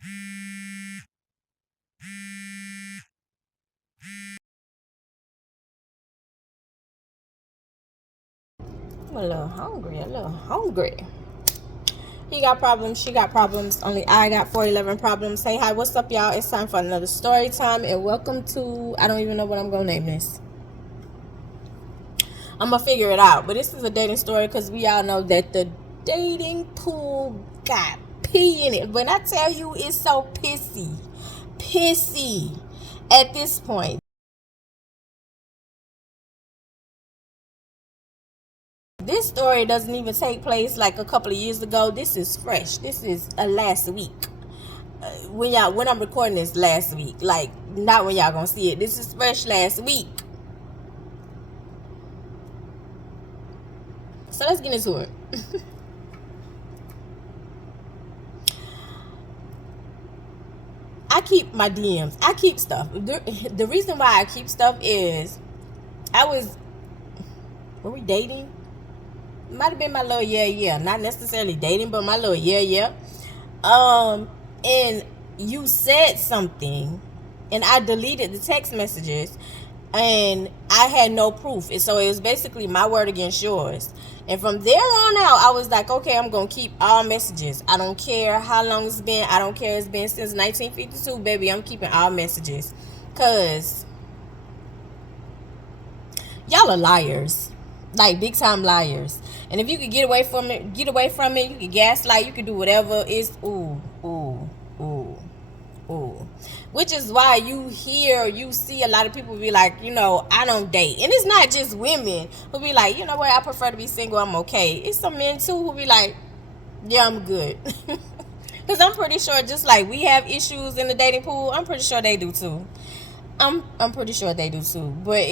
I'm a little hungry, He got problems, she got problems. Only I got 411 problems. Hey, hi, what's up, y'all? It's time for another story time, and welcome to, I don't even know what I'm gonna name this. I'm gonna figure it out, but this is a dating story because we all know that the dating pool got pee in it. When I tell you, it's so pissy at this point. This story doesn't even take place like a couple of years ago. This is fresh. This is last week. When I'm recording this last week, like not when y'all gonna see it. This is fresh last week. So let's get into it. I keep my DMs. I keep stuff. The reason why I keep stuff is were we dating? Might have been my little yeah. Not necessarily dating, but my little yeah. And you said something, and I deleted the text messages, and I had no proof. And so it was basically my word against yours. And from there on out, I was like, okay, I'm gonna keep all messages. I don't care how long it's been. I don't care. It's been since 1952, baby. I'm keeping all messages, cause y'all are liars, like big time liars. And if you could get away from it. You could gaslight. You could do whatever. It's ooh. Which is why you see a lot of people be like, I don't date. And it's not just women who be like, you know what, I prefer to be single, I'm okay. It's some men too who be like, yeah, I'm good. Because I'm pretty sure just like we have issues in the dating pool, I'm pretty sure they do too. I'm pretty sure they do too. But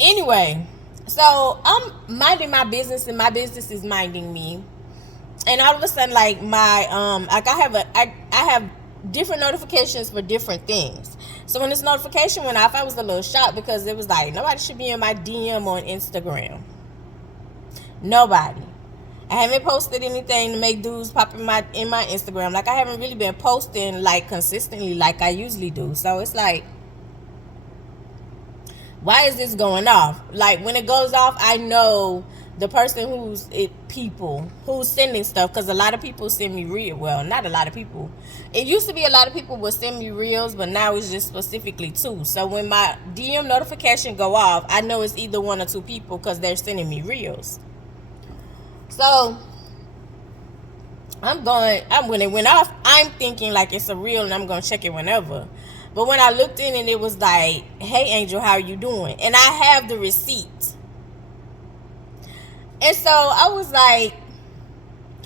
anyway, so I'm minding my business and my business is minding me. And all of a sudden, like my like I have different notifications for different things. So when this notification went off, I was a little shocked because it was like nobody should be in my DM on Instagram. Nobody. I haven't posted anything to make dudes pop in my Instagram. Like I haven't really been posting like consistently like I usually do. So it's like, why is this going off? Like when it goes off, I know the person who's sending stuff, because a lot of people send me real. Well, not a lot of people. It used to be a lot of people would send me reels, but now it's just specifically two. So when my DM notification go off, I know it's either one or two people because they're sending me reels. So when it went off, I'm thinking like it's a reel and I'm gonna check it whenever. But when I looked in and it was like, hey Angel, how are you doing? And I have the receipt. And so I was like,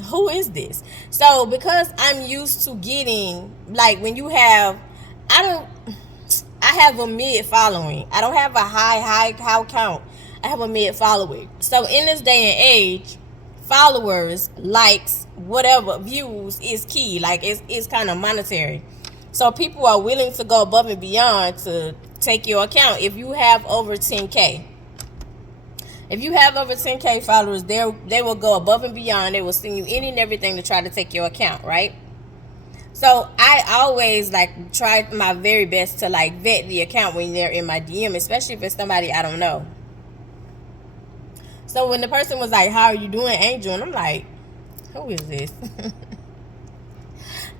who is this? So because I'm used to getting, like when you have, I have a mid following. I don't have a high count. I have a mid following. So in this day and age, followers, likes, whatever, views is key. Like it's kind of monetary. So people are willing to go above and beyond to take your account. If you have over 10K. If you have over 10K followers, they will go above and beyond. They will send you any and everything to try to take your account, right? So I always like try my very best to like vet the account when they're in my DM, especially if it's somebody I don't know. So when the person was like, how are you doing, Angel? And I'm like, who is this?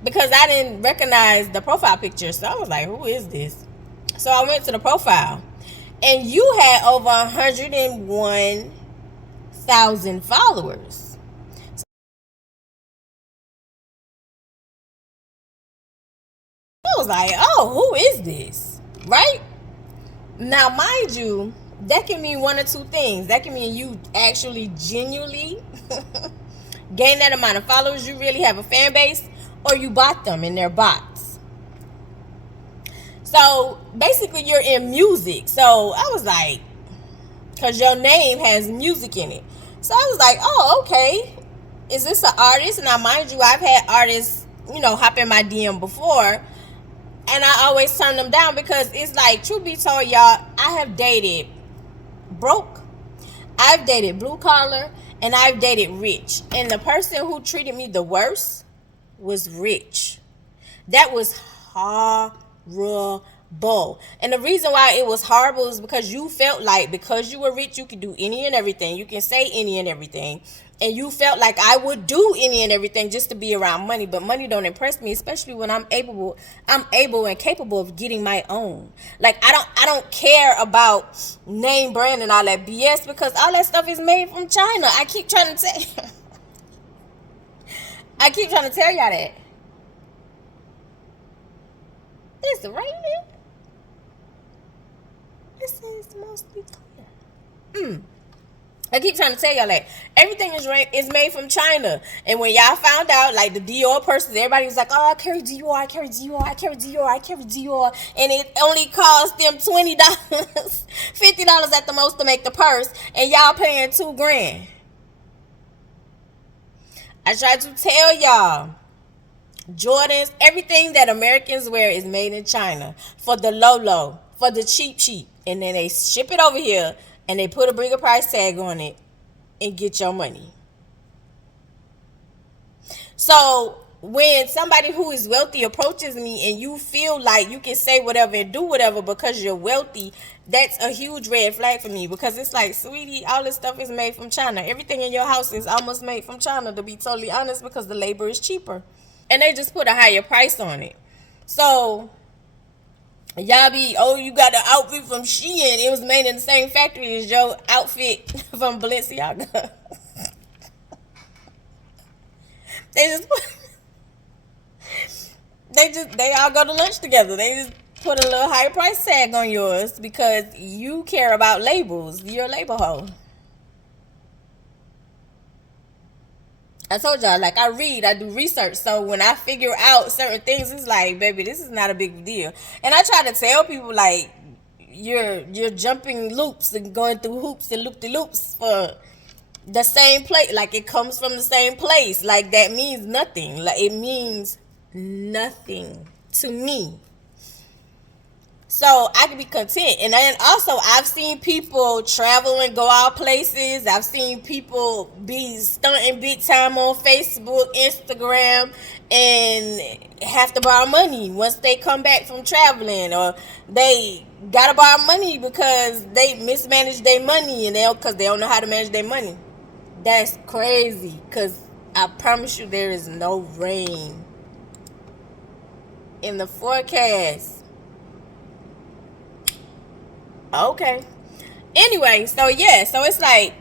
Because I didn't recognize the profile picture. So I was like, who is this? So I went to the profile. And you had over 101,000 followers. I was like, oh, who is this? Right? Now, mind you, that can mean one or two things. That can mean you actually genuinely gain that amount of followers. You really have a fan base, or you bought them and they're bots. So basically you're in music. So I was like, because your name has music in it. So I was like, oh, okay. Is this an artist? Now, mind you, I've had artists, hop in my DM before. And I always turn them down because it's like, truth be told, y'all, I have dated broke. I've dated blue collar. and I've dated rich. And the person who treated me the worst was rich. That was horrible. And the reason why it was horrible is because you felt like because you were rich, you could do any and everything. You can say any and everything. And you felt like I would do any and everything just to be around money. But money don't impress me, especially when I'm able and capable of getting my own. Like I don't care about name brand and all that BS because all that stuff is made from China. I keep trying to tell y'all that. It's raining. This is mostly clear. I keep trying to tell y'all that everything is made from China. And when y'all found out, like the Dior purses, everybody was like, oh, I carry Dior, I carry Dior, I carry Dior, I carry Dior. And it only cost them $20, $50 at the most to make the purse. And y'all paying $2,000. I tried to tell y'all, Jordans, everything that Americans wear is made in China for the low, for the cheap. And then they ship it over here. And they put a bigger price tag on it and get your money. So when somebody who is wealthy approaches me and you feel like you can say whatever and do whatever because you're wealthy, that's a huge red flag for me. Because it's like, sweetie, all this stuff is made from China. Everything in your house is almost made from China, to be totally honest, because the labor is cheaper. And they just put a higher price on it. So y'all be, oh, you got the outfit from Shein. It was made in the same factory as your outfit from Balenciaga. They all go to lunch together. They just put a little higher price tag on yours because you care about labels. You're a label hoe. I told y'all, like, I do research. So when I figure out certain things, it's like, baby, this is not a big deal. And I try to tell people, like, you're jumping loops and going through hoops and loop-de-loops for the same place. Like, it comes from the same place. Like, that means nothing. Like, it means nothing to me. So I can be content. And then also, I've seen people travel and go out places. I've seen people be stunting big time on Facebook, Instagram, and have to borrow money once they come back from traveling, or they gotta borrow money because they mismanage their money and because they don't know how to manage their money. That's crazy, because I promise you there is no rain in the forecast. Okay. Anyway, so it's like,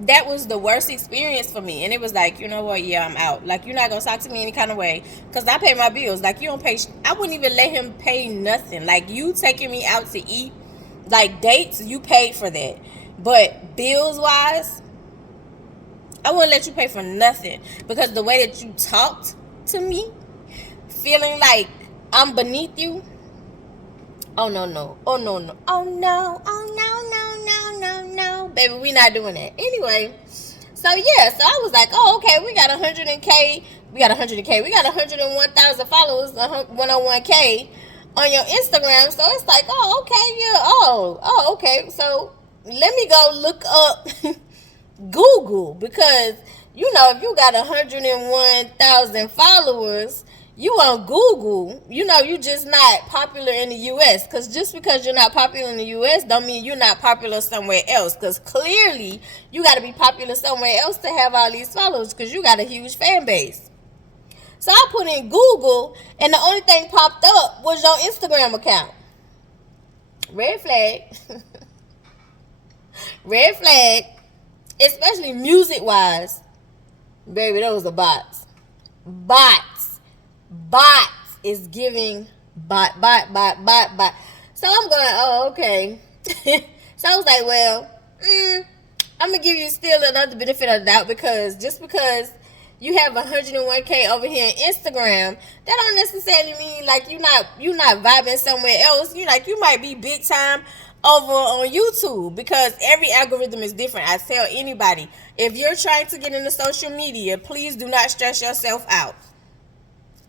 that was the worst experience for me. And it was like, you know what, yeah, I'm out. Like, you're not gonna talk to me any kind of way, because I pay my bills. Like, you don't pay, I wouldn't even let him pay nothing. Like, you taking me out to eat, like dates, you paid for that. But bills wise, I wouldn't let you pay for nothing, because the way that you talked to me, feeling like I'm beneath you. Oh no. Baby, we not doing that. Anyway, so I was like, oh, okay, we got 100K. We got 101,000 followers, 101K on your Instagram. So it's like, oh, okay, yeah, okay. So let me go look up Google, because, if you got 101,000 followers, you on Google, you just not popular in the U.S. Because just because you're not popular in the U.S. don't mean you're not popular somewhere else. Because clearly, you got to be popular somewhere else to have all these followers, because you got a huge fan base. So I put in Google, and the only thing popped up was your Instagram account. Red flag. Red flag. Especially music-wise. Baby, those are bots. Bots is giving bot. So I'm going, oh, okay. So I was like, well, I'm going to give you still another benefit of the doubt, because just because you have 101K over here on Instagram, that don't necessarily mean like you're not vibing somewhere else. You might be big time over on YouTube, because every algorithm is different. I tell anybody, if you're trying to get into social media, please do not stress yourself out.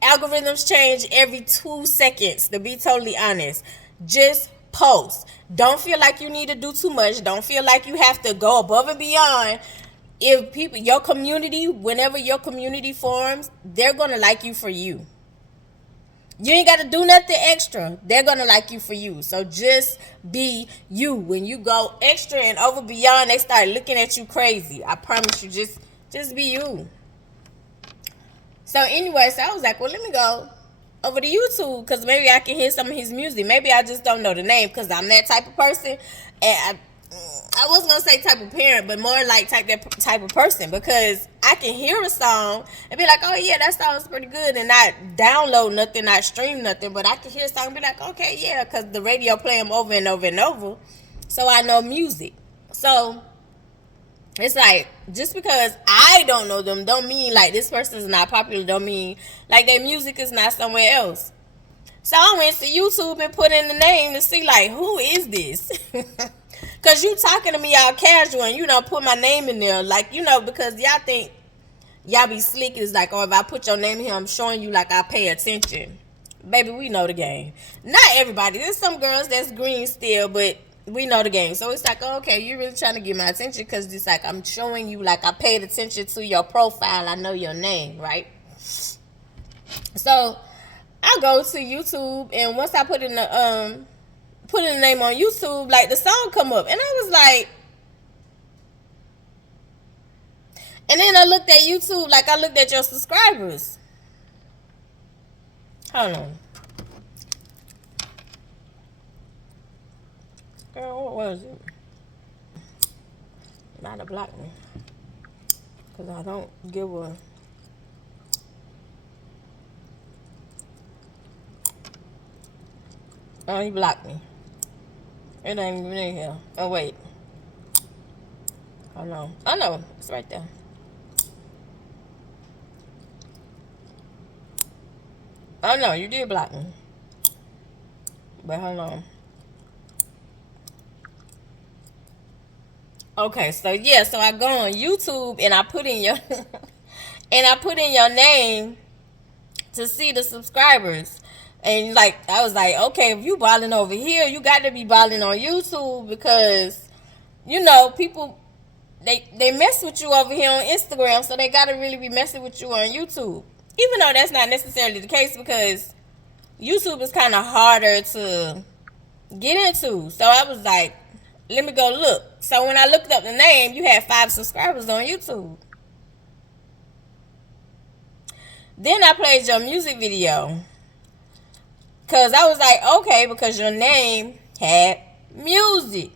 Algorithms change every 2 seconds, to be totally honest. Just post. Don't feel like you need to do too much. Don't feel like you have to go above and beyond. if people, your community, whenever your community forms, they're gonna like you for you. You ain't gotta do nothing extra. They're gonna like you for you. So just be you. When you go extra and over beyond, they start looking at you crazy. I promise you, just be you. So anyway, so I was like, well, let me go over to YouTube because maybe I can hear some of his music. Maybe I just don't know the name because I'm that type of person. And I wasn't gonna say type of parent, but more like type of person, because I can hear a song and be like, oh yeah, that song's pretty good, and not download nothing, not stream nothing, but I can hear a song and be like, okay, yeah, because the radio play them over and over and over, so I know music. So it's like, just because I don't know them don't mean like this person is not popular, don't mean like their music is not somewhere else. So I went to YouTube and put in the name to see like, who is this? Cause you talking to me all casual and you don't put my name in there, like, because y'all think y'all be slick. It's like, oh, if I put your name here, I'm showing you like I pay attention. Baby, we know the game. Not everybody. There's some girls that's green still, but we know the game. So it's like, oh, okay, you're really trying to get my attention because it's like I'm showing you like I paid attention to your profile. I know your name, right? So I go to YouTube, and once I put in the name on YouTube, like the song come up, and I was like, and then I looked at YouTube, like I looked at your subscribers. Hold on. Girl, what was it? Might have blocked me. Because I don't give a... Oh, he blocked me. It ain't even in here. Oh, wait. Hold on. Oh, no. It's right there. Oh, no. You did block me. But hold on. Okay, so yeah, so I go on YouTube and I put in your and I put in your name to see the subscribers. And like I was like, okay, if you balling over here, you got to be balling on YouTube, because people, they mess with you over here on Instagram, so they got to really be messing with you on YouTube. Even though that's not necessarily the case, because YouTube is kind of harder to get into. So I was like, let me go look. So when I looked up the name, you had 5 subscribers on YouTube. Then I played your music video, because I was like, okay, because your name had music,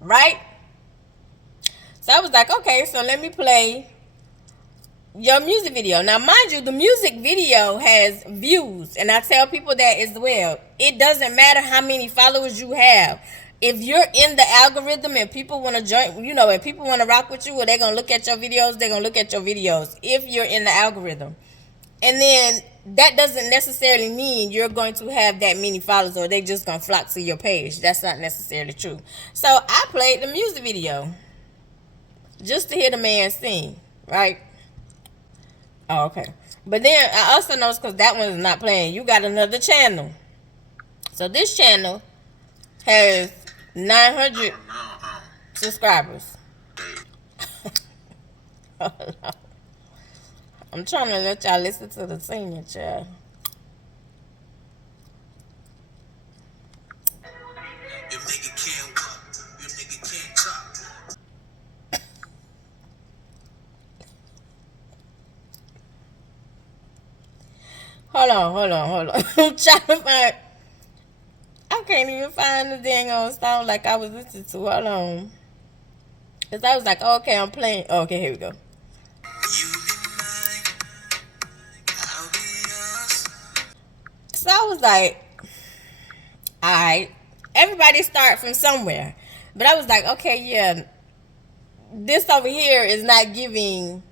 right? So I was like, okay, so let me play your music video. Now, mind you, the music video has views, and I tell people that as well. It doesn't matter how many followers you have. If you're in the algorithm and people want to join, and people want to rock with you, or they're going to look at your videos, they're going to look at your videos if you're in the algorithm. And then that doesn't necessarily mean you're going to have that many followers or they just going to flock to your page. That's not necessarily true. So I played the music video just to hear the man sing, right? Oh, okay. But then I also noticed, because that one is not playing, you got another channel. So this channel has 900 subscribers. I'm trying to let y'all listen to the singing, child. Your nigga can't walk. Your nigga can't talk. Hold on. I'm trying to find... I can't even find the dang old song like I was listening to. Hold on. Because I was like, oh, okay, I'm playing. Oh, okay, here we go. So I was like, alright, everybody start from somewhere. But I was like, okay, yeah, this over here is not giving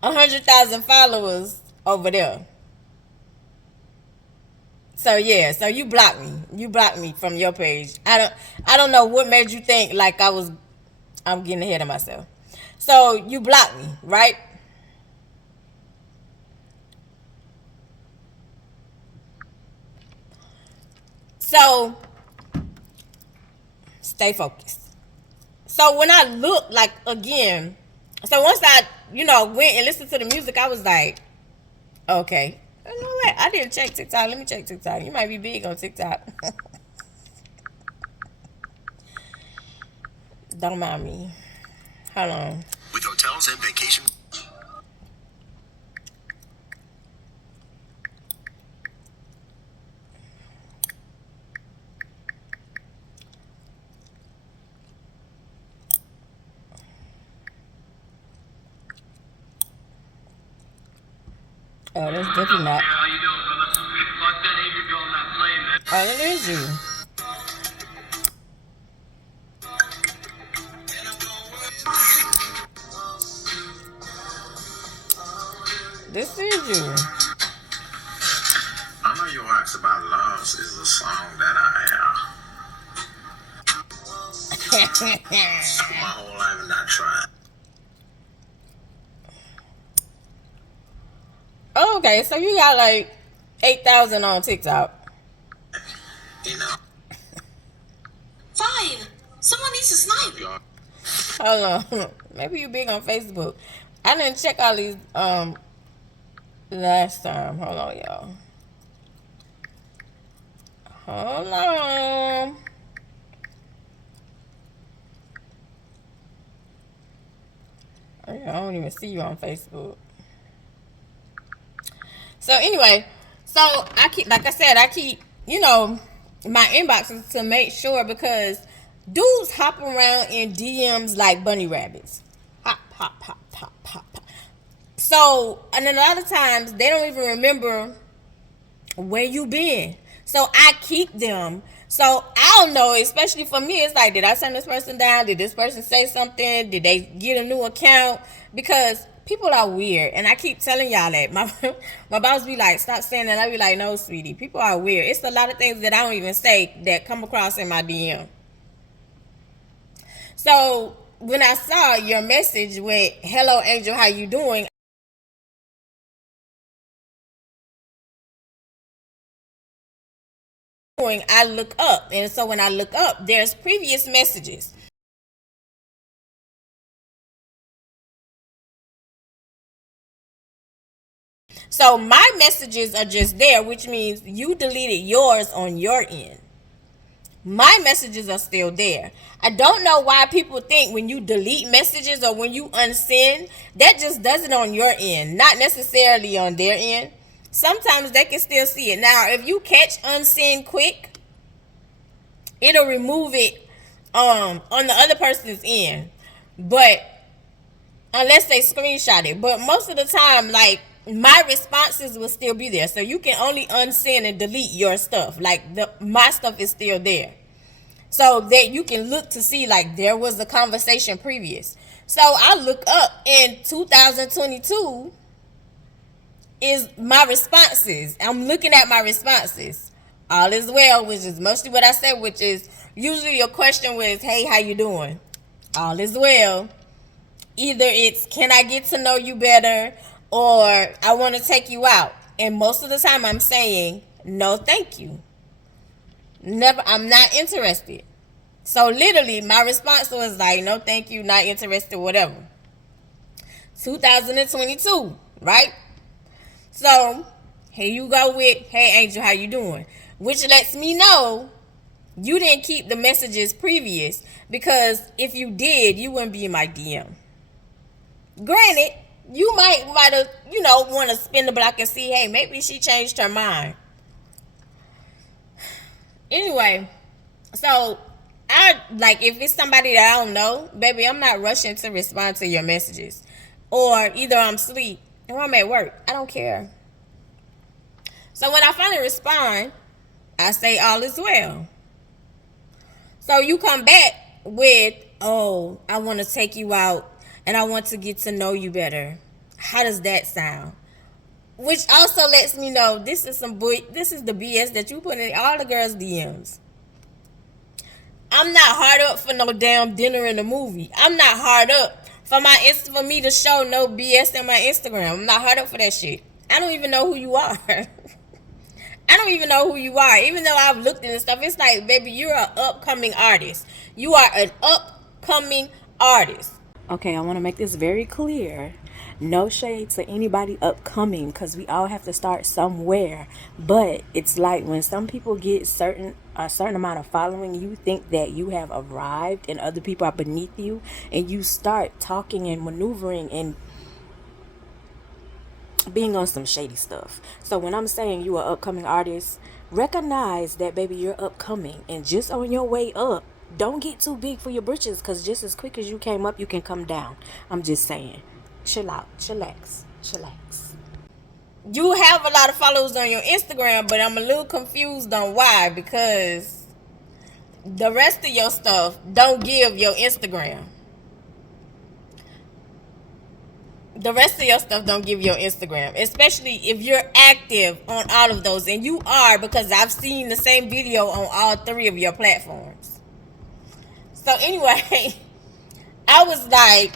100,000 followers over there. So yeah, so you blocked me. You blocked me from your page. I don't know what made you think like I'm getting ahead of myself. So you blocked me, right? So stay focused. So when I look like again, so once I went and listened to the music, I was like, okay, you know what? I didn't check TikTok. Let me check TikTok. You might be big on TikTok. Don't mind me. Hold on. With hotels and vacation. Oh, that's definitely not. How you doing, brother? Fuck that Avery girl not playing, man. Oh, that is you. This is you. I know you asked about Loves is a song that my whole life not tried. Okay, so you got like 8,000 on TikTok. You know. 5. Someone needs to snipe. Hold on. Maybe you big on Facebook. I didn't check all these last time. Hold on, y'all. Hold on. I don't even see you on Facebook. So anyway, so I keep, like I said, I keep, my inboxes to make sure, because dudes hop around in DMs like bunny rabbits. Hop, hop, hop, hop, hop, hop. So, and then a lot of times they don't even remember where you been. So I keep them. So I don't know, especially for me, it's like, did I turn this person down? Did this person say something? Did they get a new account? Because people are weird, and I keep telling y'all that. My boss be like, stop saying that. I be like, no, sweetie, people are weird. It's a lot of things that I don't even say that come across in my DM. So when I saw your message with, hello, Angel, how you doing? I look up, and so when I look up, there's previous messages. So my messages are just there, which means you deleted yours on your end. My messages are still there. I don't know why people think when you delete messages or when you unsend, that just does it on your end, not necessarily on their end. Sometimes they can still see it. Now, if you catch unsend quick, it'll remove it on the other person's end. But unless they screenshot it. But most of the time, like, my responses will still be there. So you can only unsend and delete your stuff. Like, my stuff is still there. So that you can look to see, like, there was a conversation previous. So I look up in 2022 is my responses. I'm looking at my responses. All is well, which is mostly what I said, which is usually your question was, hey, how you doing? All is well. Either it's, can I get to know you better, or I want to take you out. And most of the time I'm saying, no, thank you. Never, I'm not interested. So literally my response was like, no, thank you, not interested, whatever. 2022, right? So here you go with, hey, Angel, how you doing? Which lets me know you didn't keep the messages previous, because if you did, you wouldn't be in my DM. Granted, you might have, want to spin the block and see, hey, maybe she changed her mind. Anyway, so if it's somebody that I don't know, baby, I'm not rushing to respond to your messages. Or either I'm asleep or I'm at work. I don't care. So when I finally respond, I say all is well. So you come back with, oh, I want to take you out and I want to get to know you better. How does that sound? Which also lets me know this is the BS that you put in all the girls' DMs. I'm not hard up for no damn dinner in a movie. I'm not hard up for me to show no BS in my Instagram. I'm not hard up for that shit. I don't even know who you are. I don't even know who you are. Even though I've looked into stuff, it's like, baby, you're an upcoming artist. You are an upcoming upcoming artist. Okay, I want to make this very clear. No shade to anybody upcoming, because we all have to start somewhere. But it's like when some people get a certain amount of following, you think that you have arrived and other people are beneath you, and you start talking and maneuvering and being on some shady stuff. So when I'm saying you are upcoming artist, recognize that, baby, you're upcoming and just on your way up. Don't get too big for your britches, because just as quick as you came up, you can come down. I'm just saying, chill out, chillax. You have a lot of followers on your Instagram, but I'm a little confused on why, because the rest of your stuff don't give your Instagram. The rest of your stuff don't give your Instagram, especially if you're active on all of those, and you are, because I've seen the same video on all 3 of your platforms. So anyway, I was like,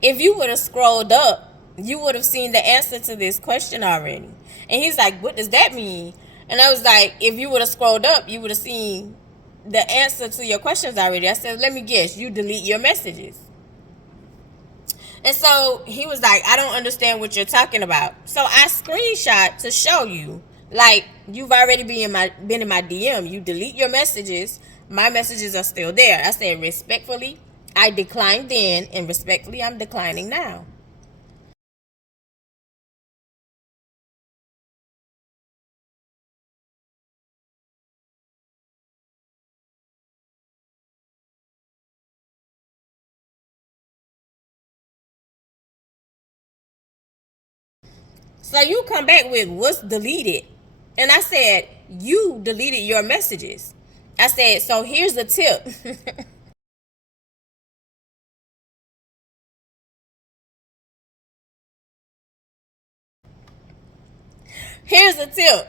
if you would have scrolled up, you would have seen the answer to this question already. And he's like, what does that mean? And I was like, if you would have scrolled up, you would have seen the answer to your questions already. I said, let me guess, you delete your messages. And so he was like, I don't understand what you're talking about. So I screenshot to show you, like, you've already been in my DM. You delete your messages. My messages are still there. I said, respectfully, I declined then, and respectfully, I'm declining now. So you come back with what's deleted. And I said, you deleted your messages. I said, so here's the tip. Here's a tip.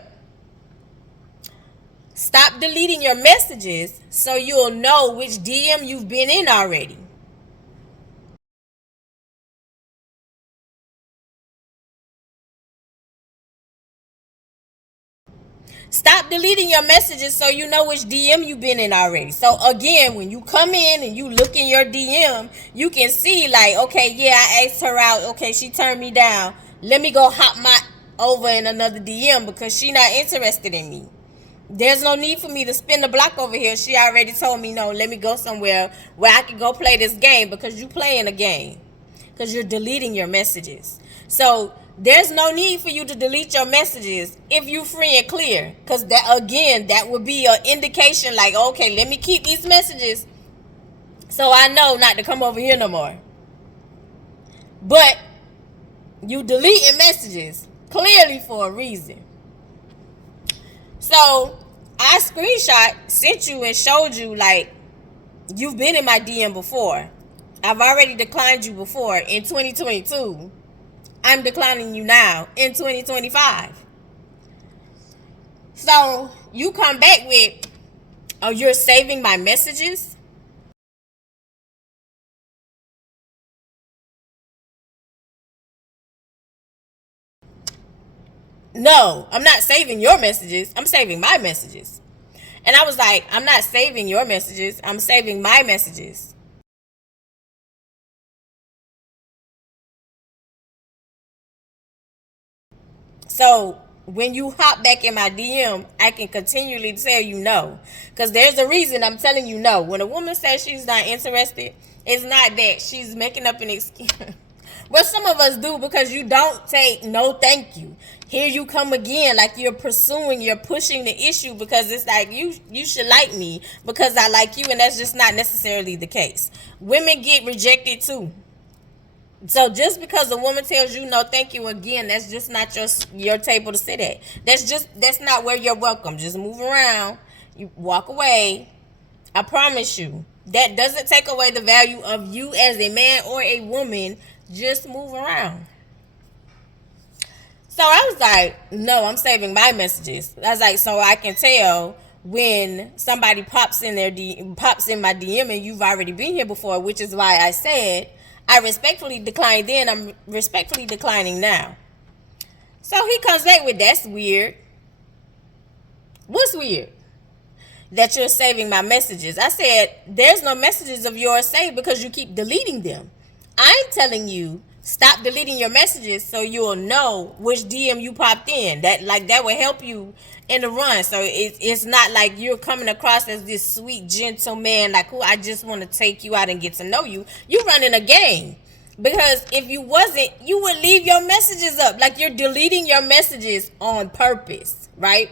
Stop deleting your messages so you'll know which DM you've been in already. Stop deleting your messages so you know which DM you've been in already. So again, when you come in and you look in your DM, you can see, like, okay, yeah, I asked her out. Okay, she turned me down. Let me go hop my over in another DM because she not interested in me. There's no need for me to spin the block over here. She already told me, no, let me go somewhere where I can go play this game, because you playing a game. Because you're deleting your messages. So there's no need for you to delete your messages if you free and clear. Because that, again, that would be an indication, like, okay, let me keep these messages so I know not to come over here no more. But you deleting messages clearly for a reason. So I sent you and showed you, like, you've been in my DM before. I've already declined you before in 2022. I'm declining you now in 2025. So you come back with, oh, you're saving my messages? No, I'm not saving your messages. I'm saving my messages. And I was like, I'm not saving your messages. I'm saving my messages. So when you hop back in my DM, I can continually tell you no. Because there's a reason I'm telling you no. When a woman says she's not interested, it's not that she's making up an excuse. Well, some of us do, because you don't take no thank you. Here you come again, like you're pushing the issue, because it's like you should like me because I like you, and that's just not necessarily the case. Women get rejected too. So just because a woman tells you no thank you, again, that's just not your table to sit at. That's not where you're welcome. Just move around, you walk away. I promise you, that doesn't take away the value of you as a man or a woman. Just move around. So I was like, no, I'm saving my messages. I was like, so I can tell when somebody pops in my DM and you've already been here before, which is why I said I respectfully declined then, I'm respectfully declining now. So he comes back with, that's weird. What's weird? that you're saving my messages. I said, there's no messages of yours saved because you keep deleting them. I'm telling you, stop deleting your messages so you'll know which DM you popped in. That will help you in the run. So it's not like you're coming across as this sweet gentleman, like who I just want to take you out and get to know you. You're running a game. Because if you wasn't, you would leave your messages up. Like you're deleting your messages on purpose, right?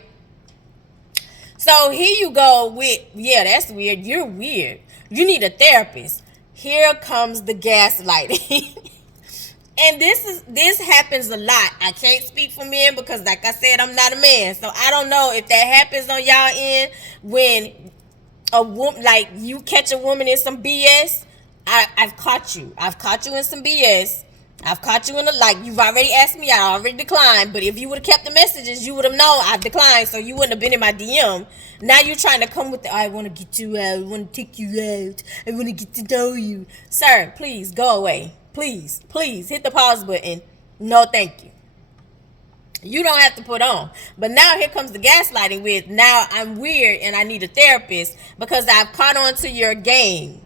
So here you go with, yeah, that's weird. You're weird. You need a therapist. Here comes the gaslighting. And this happens a lot. I can't speak for men because, like I said, I'm not a man. So I don't know if that happens on y'all end when a woman, like you catch a woman in some BS. I've caught you. I've caught you in some BS. I've caught you in the, like, you've already asked me, I already declined. But if you would have kept the messages, you would have known I've declined, so you wouldn't have been in my DM. Now you're trying to come with the, I want to get you out, I want to take you out, I want to get to know you. Sir, please go away. Please hit the pause button. No, thank you. You don't have to put on. But now here comes the gaslighting with, now I'm weird and I need a therapist because I've caught on to your game.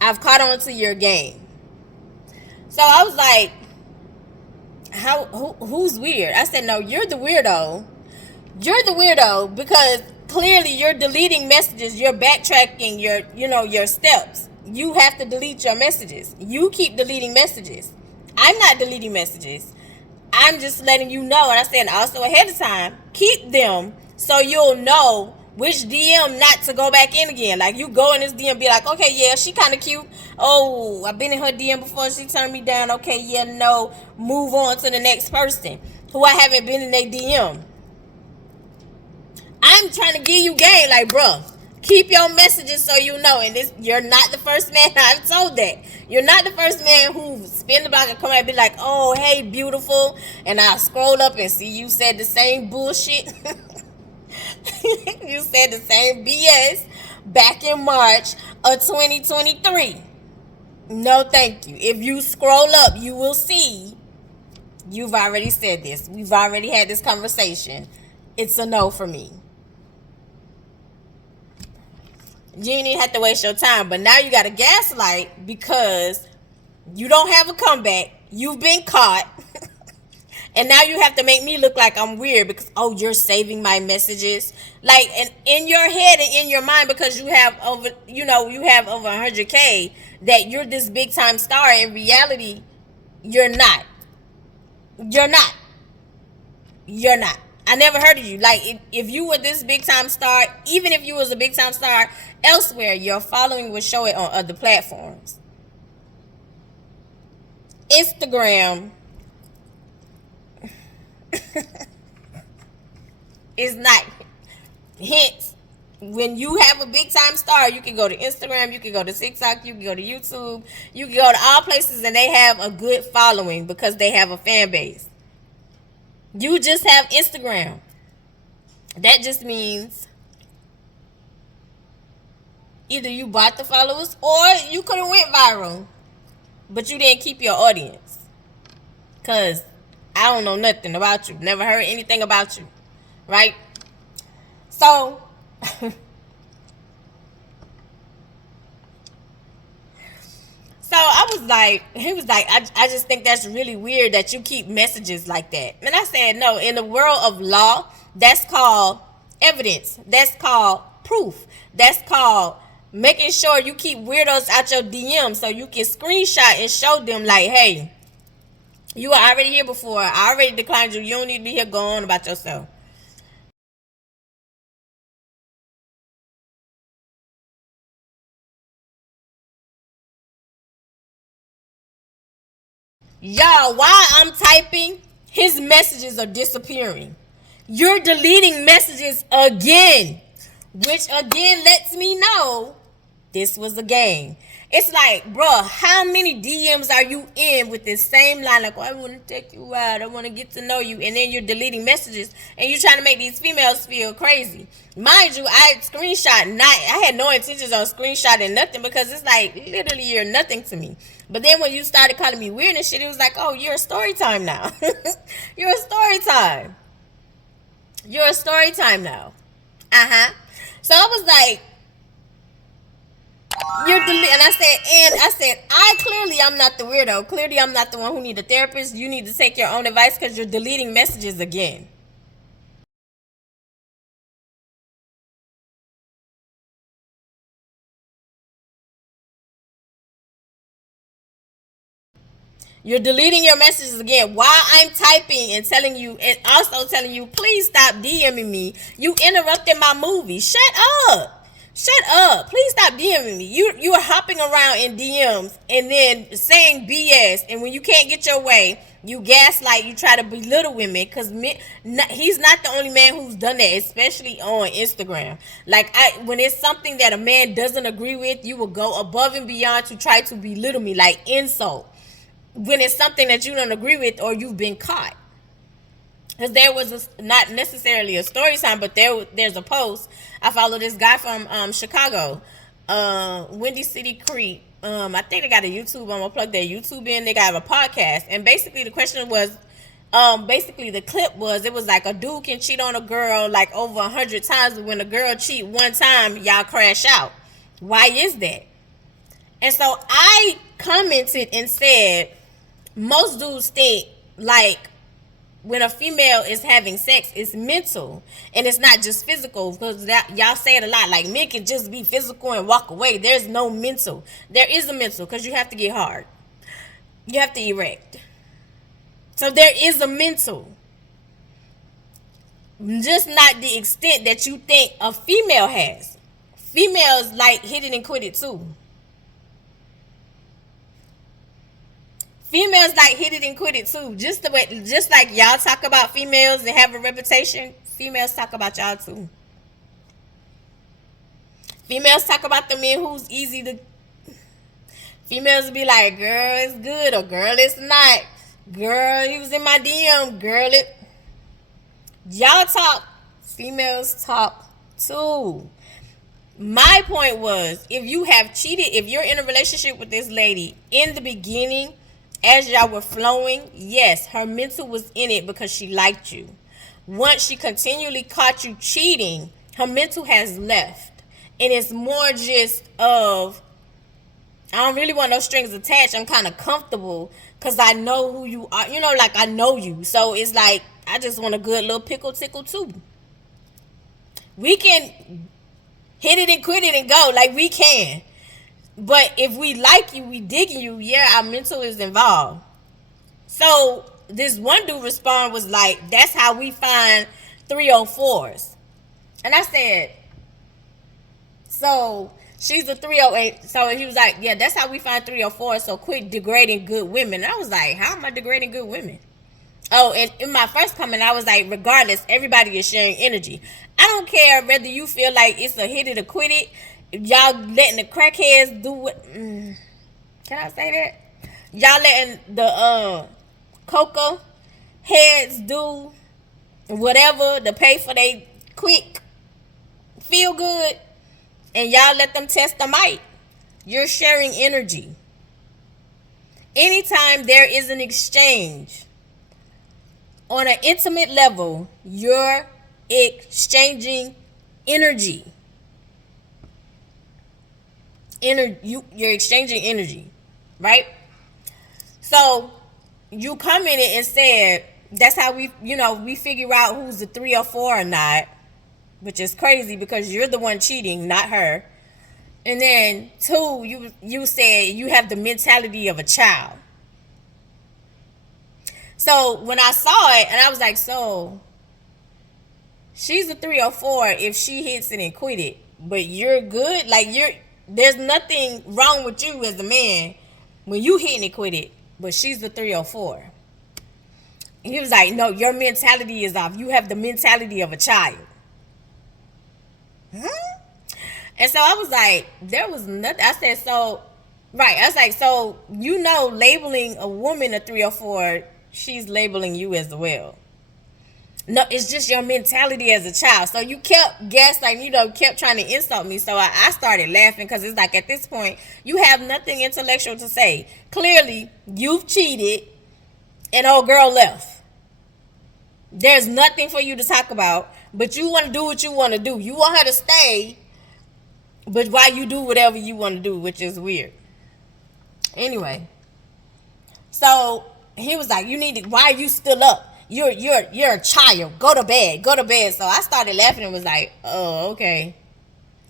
I've caught on to your game. So I was like, who's weird? I said, no, you're the weirdo. You're the weirdo because clearly you're deleting messages. You're backtracking your steps. You have to delete your messages. You keep deleting messages. I'm not deleting messages. I'm just letting you know. And I said also ahead of time, keep them so you'll know which DM not to go back in again. Like you go in this DM, be like, okay, yeah, she kind of cute. Oh, I've been in her DM before. She turned me down. Okay, yeah, no. Move on to the next person who I haven't been in their DM. I'm trying to give you game, like, bruh, keep your messages so you know. And this, you're not the first man I've told that. You're not the first man who spin the block and come out and be like, oh, hey, beautiful. And I'll scroll up and see you said the same bullshit. You said the same BS back in March of 2023. No, thank you. If you scroll up, you will see you've already said this. We've already had this conversation. It's a no for me. You didn't even have to waste your time, but now you got to gaslight because you don't have a comeback. You've been caught. And now you have to make me look like I'm weird because, oh, you're saving my messages. Like, and in your head and in your mind, because you have over 100K, that you're this big time star. In reality, you're not. You're not. You're not. I never heard of you. Like, if you were this big time star, even if you was a big time star elsewhere, your following would show it on other platforms. Instagram is not. Hence, when you have a big time star, you can go to Instagram, you can go to TikTok, you can go to YouTube, you can go to all places and they have a good following because they have a fan base. You just have Instagram. That just means either you bought the followers or you could have went viral, but you didn't keep your audience. Because I don't know nothing about you. Never heard anything about you. Right? So, I was like, he was like, I just think that's really weird that you keep messages like that. And I said, no, in the world of law, that's called evidence. That's called proof. That's called making sure you keep weirdos out your DM so you can screenshot and show them like, hey, you were already here before. I already declined you. You don't need to be here. Go on about yourself. Y'all, while I'm typing, his messages are disappearing. You're deleting messages again, which again lets me know this was a game. It's like, bro, how many DMs are you in with this same line? Like, oh, I want to take you out. I want to get to know you. And then you're deleting messages and you're trying to make these females feel crazy. Mind you, I had no intentions on screenshotting nothing because it's like, literally, you're nothing to me. But then when you started calling me weird and shit, it was like, oh, you're a story time now. You're a story time. You're a story time now. Uh-huh. So I was like, and I said, I clearly I'm not the weirdo. Clearly I'm not the one who need a therapist. You need to take your own advice because you're deleting messages again. You're deleting your messages again while I'm typing and telling you, and also telling you, please stop DMing me. You interrupted my movie. Shut up. Shut up. Please stop DMing me. You are hopping around in DMs and then saying BS. And when you can't get your way, you gaslight. You try to belittle women because he's not the only man who's done that, especially on Instagram. Like when it's something that a man doesn't agree with, you will go above and beyond to try to belittle me, like insult, when it's something that you don't agree with or you've been caught. Because there was not necessarily a story time, but there's a post. I follow this guy from Chicago, Windy City Creek. I think they got a YouTube. I'm gonna plug their YouTube in. They got a podcast, and basically the question was, basically the clip was, it was like a dude can cheat on a girl like over 100 times, but when a girl cheat one time, y'all crash out. Why is that? And so I commented and said, most dudes think like when a female is having sex, it's mental and it's not just physical, because y'all say it a lot, like men can just be physical and walk away. There's no mental. There is a mental, because you have to get hard, you have to erect, so there is a mental, just not the extent that you think a female has. Females like hit it and quit it too. Females like hit it and quit it too. Just like y'all talk about females that have a reputation, females talk about y'all too. Females talk about the men who's easy to. Females be like, girl, it's good, or girl, it's not. Girl, he was in my DM. Girl, it. Y'all talk. Females talk too. My point was, if you have cheated, if you're in a relationship with this lady in the beginning, as y'all were flowing, yes, her mental was in it because she liked you. Once she continually caught you cheating, her mental has left. And it's more just of, I don't really want no strings attached. I'm kind of comfortable because I know who you are. Like I know you. So it's like, I just want a good little pickle tickle too. We can hit it and quit it and go. Like we can. But if we like you, we digging you, yeah, our mental is involved. So this one dude respond was like, that's how we find 304s. And I said, so she's a 308. So he was like, yeah, that's how we find 304s. So quit degrading good women. And I was like, how am I degrading good women? Oh, and in my first comment, I was like, regardless, everybody is sharing energy. I don't care whether you feel like it's a hit it or quit it. Y'all letting the crackheads do what? Can I say that? Y'all letting the cocoa heads do whatever to pay for they quick feel good, and y'all let them test the mic. You're sharing energy. Anytime there is an exchange on an intimate level, you're exchanging energy. You're exchanging energy, right? So you commented and said that's how we figure out who's the 3 or 4 or not, which is crazy because you're the one cheating, not her. And then 2, you said you have the mentality of a child. So when I saw it, and I was like, so she's a 3 or 4 if she hits it and quit it, but you're good, like there's nothing wrong with you as a man when you hit and quit it, but she's the 3 or 4. And he was like, no, your mentality is off. You have the mentality of a child. And so I was like, there was nothing. I said, so, right. I was like, so, labeling a woman a 3 or 4, she's labeling you as well. No, it's just your mentality as a child. So you kept gaslighting, kept trying to insult me. So I started laughing because it's like, at this point, you have nothing intellectual to say. Clearly, you've cheated and old girl left. There's nothing for you to talk about. But you want to do what you want to do. You want her to stay, but why you do whatever you want to do, which is weird. Anyway, so he was like, "You need to. Why are you still up? You're a child. Go to bed. Go to bed." So I started laughing and was like, "Oh, okay."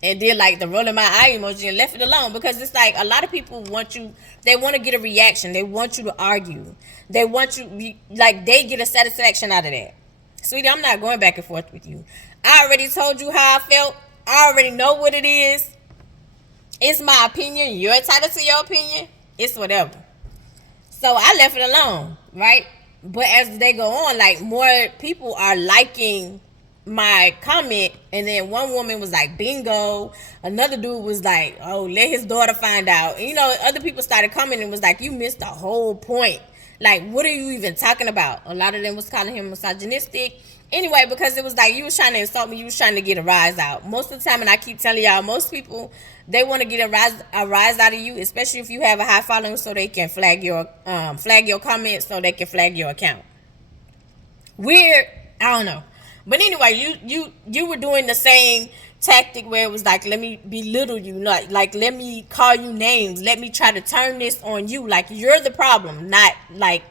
And did like the rolling my eye emoji and left it alone, because it's like a lot of people want you. They want to get a reaction. They want you to argue. They want you like they get a satisfaction out of that. Sweetie, I'm not going back and forth with you. I already told you how I felt. I already know what it is. It's my opinion. You're entitled to your opinion. It's whatever. So I left it alone, right? But as they go on, like more people are liking my comment, and then one woman was like, "Bingo." Another dude was like, "Oh, let his daughter find out." And, other people started commenting and was like, "You missed the whole point. Like, what are you even talking about?" A lot of them was calling him misogynistic. Anyway, because it was like you was trying to insult me, you was trying to get a rise out. Most of the time, and I keep telling y'all, most people, they want to get a rise out of you, especially if you have a high following, so they can flag your comments, so they can flag your account. Weird, I don't know. But anyway, you were doing the same tactic where it was like, let me belittle you, not like let me call you names, let me try to turn this on you, like you're the problem, not like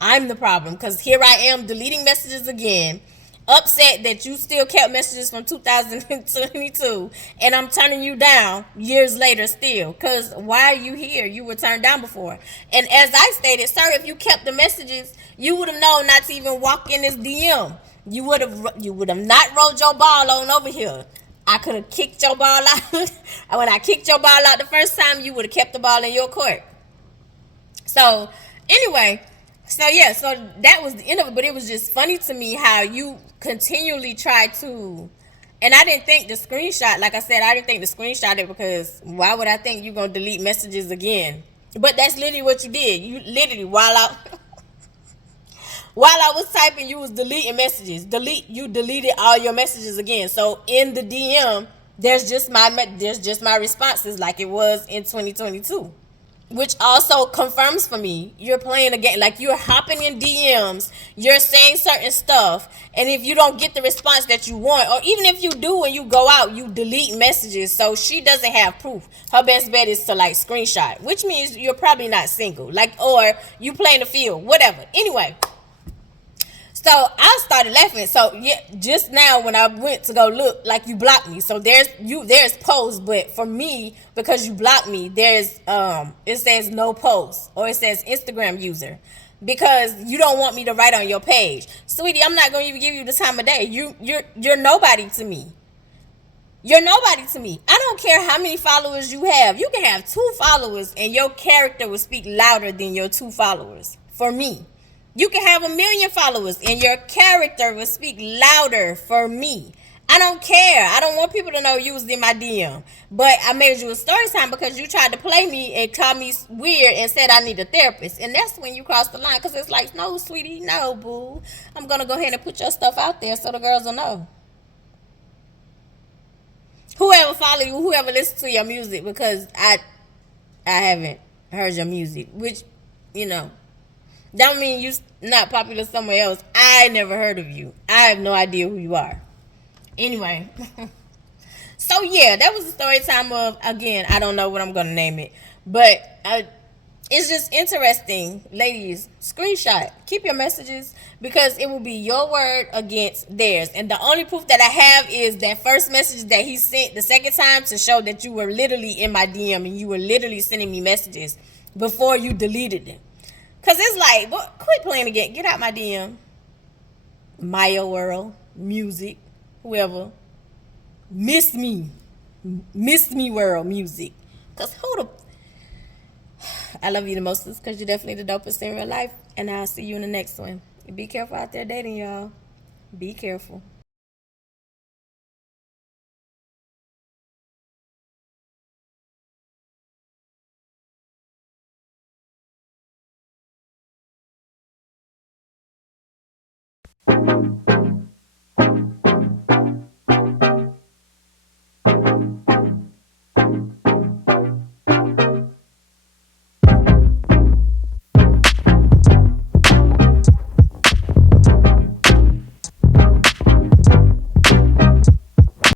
I'm the problem. Because here I am deleting messages again, upset that you still kept messages from 2022, and I'm turning you down years later still. Because why are you here? You were turned down before. And as I stated, sir, if you kept the messages, you would have known not to even walk in this DM. You would have not rolled your ball on over here. I could have kicked your ball out. When I kicked your ball out the first time, you would have kept the ball in your court. So anyway, so yeah, so that was the end of it. But it was just funny to me how you continually try to, and I didn't think the screenshot, like I said, I didn't think the screenshot it, because why would I think you're gonna delete messages again? But that's literally what you did. You literally while I was typing, you was deleting messages. You deleted all your messages again. So in the DM, there's just my responses like it was in 2022. Which also confirms for me you're playing a game. Like, you're hopping in DMs, you're saying certain stuff, and if you don't get the response that you want, or even if you do and you go out, you delete messages. So she doesn't have proof. Her best bet is to like screenshot, which means you're probably not single, like, or you playing the field, whatever. Anyway, so I started laughing. So yeah, just now when I went to go look, like, you blocked me. So there's posts, but for me, because you blocked me, there's it says no post, or it says Instagram user, because you don't want me to write on your page. Sweetie, I'm not going to even give you the time of day. You're nobody to me. You're nobody to me. I don't care how many followers you have. You can have 2 followers and your character will speak louder than your 2 followers. For me. You can have 1 million followers and your character will speak louder for me. I don't care. I don't want people to know you was in my DM. But I made you a story time because you tried to play me and call me weird and said I need a therapist. And that's when you crossed the line, because it's like, no, sweetie, no, boo. I'm going to go ahead and put your stuff out there so the girls will know. Whoever follow you, whoever listens to your music, because I haven't heard your music, which, don't mean you not popular somewhere else. I never heard of you. I have no idea who you are. Anyway, so yeah, that was the story time of, again, I don't know what I'm gonna name it, but it's just interesting, ladies. Screenshot, keep your messages, because it will be your word against theirs. And the only proof that I have is that first message that he sent the second time, to show that you were literally in my DM and you were literally sending me messages before you deleted them. Cause it's like, quit playing again. Get out my DM. Maya World, music, whoever. Miss me world, music. Cause I love you the most, because you're definitely the dopest in real life. And I'll see you in the next one. Be careful out there dating, y'all. Be careful.